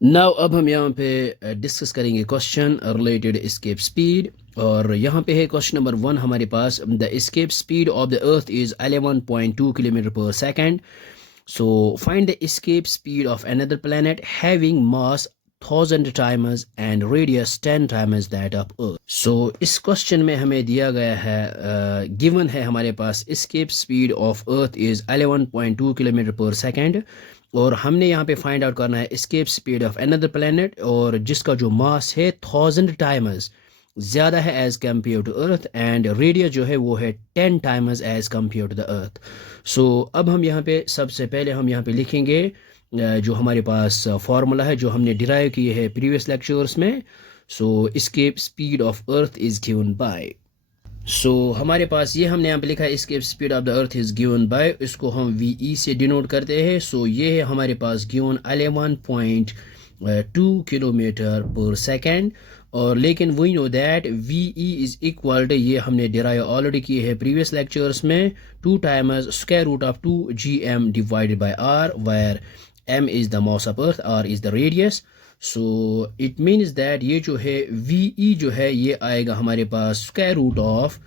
Now अब हम यहाँ पे डिस्कस करेंगे क्वेश्चन रिलेटेड एस्केप स्पीड। और यहाँ पे है क्वेश्चन नंबर 1 हमारे पास, the escape speed of the earth is 11.2 kilometre पर second. So find the escape speed of another planet having mass 1000 times and radius 10 times that of earth. So इस question में हमें दिया गया है, गिवन है हमारे पास, escape speed of earth is 11.2 kilometre पर सेकेंड, और हमने यहाँ पे फाइंड आउट करना है escape speed of another planet, और जिसका जो मास है 1000 टाइम्स ज़्यादा है as compare to earth, and radius जो है वो है 10 times as compare to the earth. So अब हम यहाँ पे सबसे पहले हम यहाँ पे लिखेंगे जो हमारे पास फार्मूला है जो हमने डिराइव किए है प्रीवियस लेक्चर्स में। So escape speed of earth is given by, so हमारे पास ये हमने यहाँ पे लिखा है escape speed of the earth is given by, इसको हम वी से डिनोट करते हैं। सो ये है हमारे पास गिवन 11.2 किलोमीटर पर सेकेंड, और लेकिन we know that V is equal to, ये हमने डिराइव ऑलरेडी किए हैं प्रीवियस लेक्चर्स में, 2 times square root of 2 gm divided by R, where m is the mass of earth, r is the radius. So it means that ये जो है V जो है ये आएगा हमारे पास square root of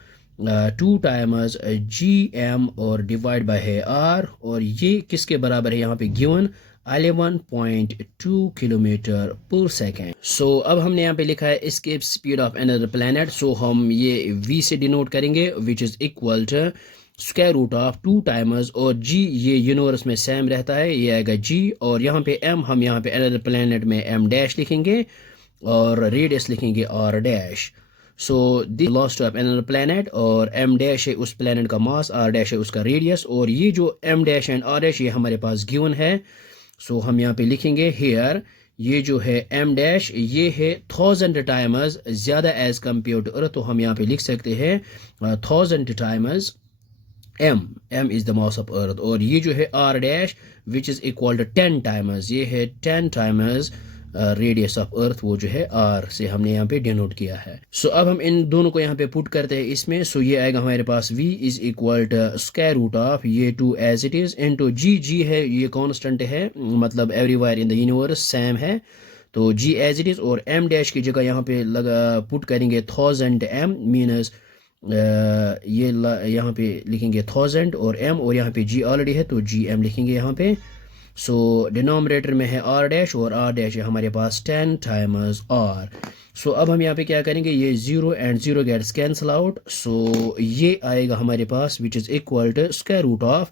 2 times gm और डिवाइड बाय है r, और ये किसके बराबर है यहाँ पे गिवन 11.2 किलोमीटर पर सेकेंड। सो अब हमने यहाँ पे लिखा है escape speed of another planet, so हम ये v से डिनोट करेंगे which is equal to square root of 2 times, और g ये यूनिवर्स में सेम रहता है, ये आएगा g, और यहाँ पे m हम यहाँ पे अनदर प्लैनेट में m डैश लिखेंगे और रेडियस लिखेंगे r dash. So this lost of another planet, और m डैश है उस प्लैनेट का मास, r डैश है उसका रेडियस, और ये जो m dash and r dash ये हमारे पास गिवन है। सो हम यहाँ पे लिखेंगे हेयर, ये जो है m डैश ये है 1000 टाइम्स ज़्यादा एज कम्पेयर टू अर्थ, तो हम यहाँ पे लिख सकते हैं 1000 times m is the mass of earth, और ये जो है r dash which is equal to 10 times, ये है 10 टाइम्स रेडियस ऑफ अर्थ, वो जो है r से हमने यहाँ पे डिनोट किया है। सो अब हम इन दोनों को यहाँ पे पुट करते हैं इसमें। सो ये आएगा हमारे पास v is equal to square root of ये 2 as it is into g है ये कांस्टेंट है, मतलब everywhere in the universe same है, तो g एज इट इज, और m डैश की जगह यहाँ पे लगा पुट करेंगे 1000 m मीनस ये यहाँ पे लिखेंगे 1000 और m, और यहाँ पे g ऑलरेडी है तो gm लिखेंगे यहाँ पे। सो डिनोमिनेटर में है r डैश और r डैश है हमारे पास 10 टाइम्स r। सो अब हम यहाँ पे क्या करेंगे, ये 0 and 0 gets cancel out, so ये आएगा हमारे पास which is equal to square root of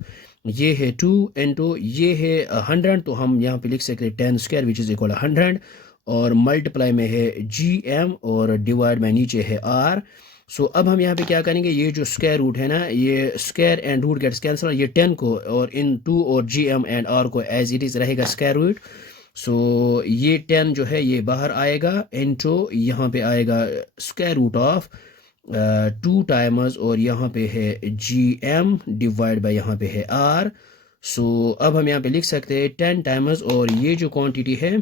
ये है 2 इंटू ये है 100, तो हम यहाँ पे लिख सकते हैं 10 स्क्वायर विच इज़ इक्वल 100, और मल्टीप्लाई में है gm और डिवाइड में नीचे है r। सो अब हम यहाँ पे क्या करेंगे, ये जो स्क्वायर रूट है ना, ये square and root gets cancel, ये 10 को और इन 2 और gm एंड r को एज इट इज़ रहेगा स्क्वायर रूट। सो ये 10 जो है ये बाहर आएगा इनटू यहाँ पे आएगा स्क्वायर रूट ऑफ 2 टाइम्स, और यहाँ पे है gm डिवाइड बाय यहाँ पे है r। सो अब हम यहाँ पे लिख सकते हैं 10 टाइम्स, और ये जो क्वांटिटी है,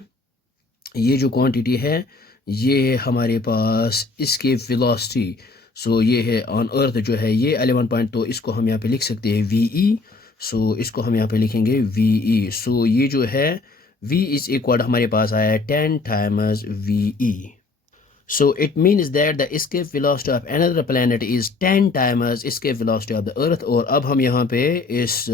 ये जो क्वांटिटी है ये है हमारे पास इसके वेलोसिटी। सो ये है ऑन अर्थ जो है ये 11 पॉइंट, तो इसको हम यहाँ पे लिख सकते हैं वी। सो इसको हम यहाँ पे लिखेंगे वी। सो ये जो है v इज इक्वल हमारे पास आया है 10 times V. So it means that the escape velocity of another planet is 10 times escape velocity of the earth। और अब हम यहाँ पे इस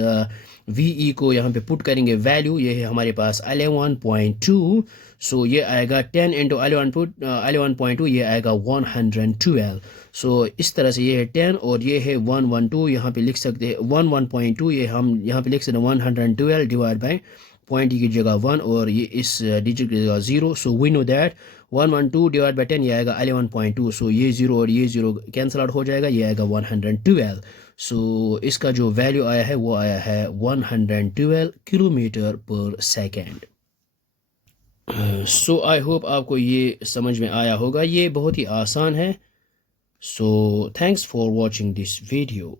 VE को यहाँ पे पुट करेंगे वैल्यू, ये है हमारे पास 11.2। सो ये आएगा 10 इंटू 11.2, ये आएगा 112। सो इस तरह से ये है 10 और ये है 112, यहाँ पे लिख सकते हैं 11.2, ये हम यहाँ पे लिख सकते हैं 112 डिवाइड बाई पॉइंट की जगह 1 और ये इस डिजिट की जगह 0। So we know that 112 divide by 10 ये आएगा 11.2। सो ये 0 और ये 0 कैंसल आउट हो जाएगा, ये आएगा 112। सो इसका जो वैल्यू आया है वो आया है 112 किलोमीटर पर सेकेंड। सो आई होप आपको ये समझ में आया होगा, ये बहुत ही आसान है। So thanks for watching this video.